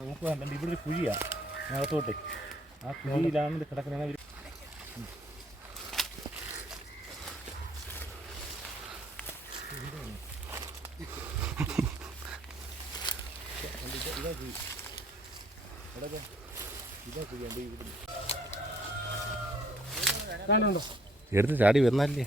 നമുക്ക് വേണ്ട ഇവിടെ ഒരു കുഴിയാ അകത്തോട്ട് ആ കുഴിയിലാണ് ഇത് എടുത്ത് ചാടി വേണ്ട.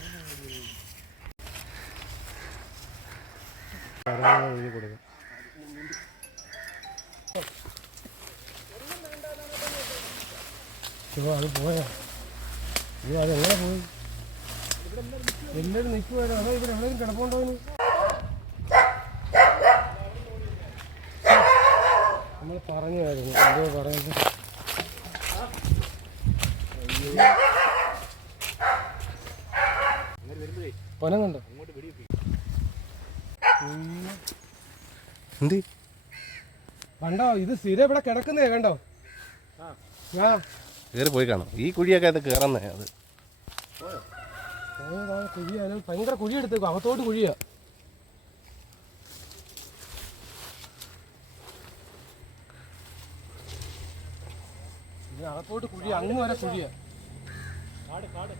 കൊടുക്കാം. ശിവ അത് പോയാ? അയ്യോ അത് എങ്ങനെ പോയി? എല്ലാവരും നിൽക്കുവായിരുന്നു അതോ ഇവിടെ എവിടെയും കിടപ്പുണ്ടോന്ന് നമ്മൾ പറഞ്ഞായിരുന്നു എന്തോ പറയുന്നത് പൊനങ്ങുണ്ടോ എന്ത്? കണ്ടോ ഇത് സ്ഥിരം ഇവിടെ കിടക്കുന്നേ കണ്ടോ? ആ. കയറി പോയി കാണാം. ഈ കുഴിയൊക്കെ അത്. കയറുന്നേ അത് കുഴിയാണ് ഭയങ്കര കുഴി എടുത്തേക്കും അകത്തോട്ട് കുഴിയാ. അകത്തോട്ട് കുഴി അങ്ങ് വരെ കുഴിയാ. കാട് കാട്.